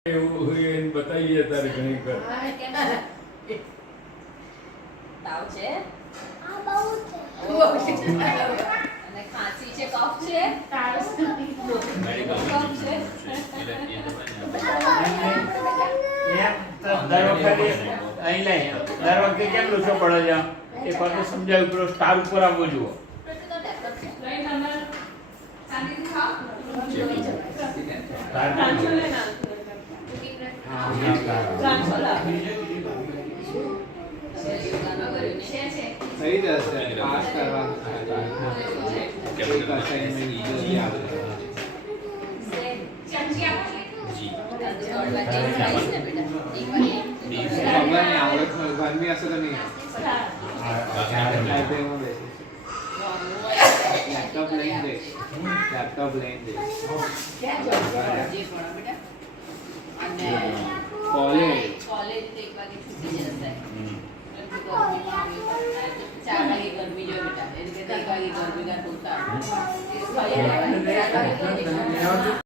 बताइए तारे कहीं पर તાવ છે આ બહુ છે અને ખાંસી છે કફ છે કફ છે દર વખતે કેમ લૂછો પડે છે એ પાછું સમજાવ્યું પેલો સ્ટાર ઉપર આવવો જુઓ सही जैसे पास करवा एक असाइनमेंट जल्दी आ खबर नहीं आवडत घर में असं तर नाही लॅपटॉप लाईन दे लॅपटॉप लाईन दे कॉलेज કોલેજ તો એક વાગે છૂટી જશે ચાર વાગે ગરમી જોઈએ બેટા એટલે એક વાગે ગરમી ના